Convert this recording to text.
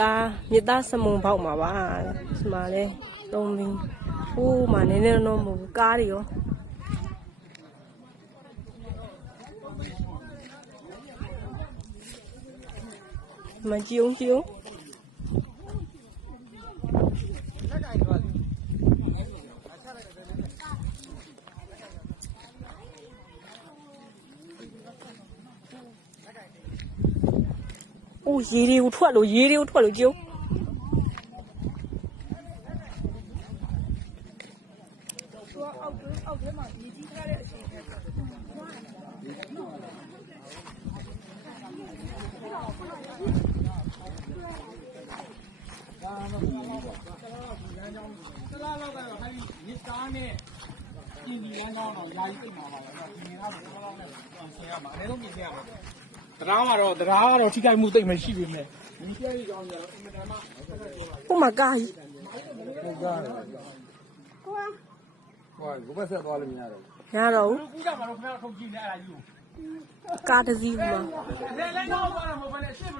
သားစမုံပေါက်မှာပါဒီမှာလဲသုံးပြီးဟိုးမှာနည်းနည်းတော့မဟုတ်ဘူးကားတွေရောမကြည့်အောင်အိုးရေတွေကိုထွက်လို့ကြည့်အောက်ထဲမှာရေကြီးထားတဲ့အချိန်နဲ့တရားကတော့ထိခိုက်မှုတိတ်မရှိပြီမဲ့ဒီပြည့်ရအောင်ရတော့အင်မတန်မှ ဟိုမှာကားကြီး ကိုဘက်ဆက်သွားလို့မရတော့ ရတော့ ကူးကြမှာတော့ခင်ဗျားတို့ထုတ်ကြည့်နေအဲ့ဒါကြီးကို ကားတစ်စီးမှာ လဲတော့သွားတာမဟုတ်ဘဲနဲ့အစ်မ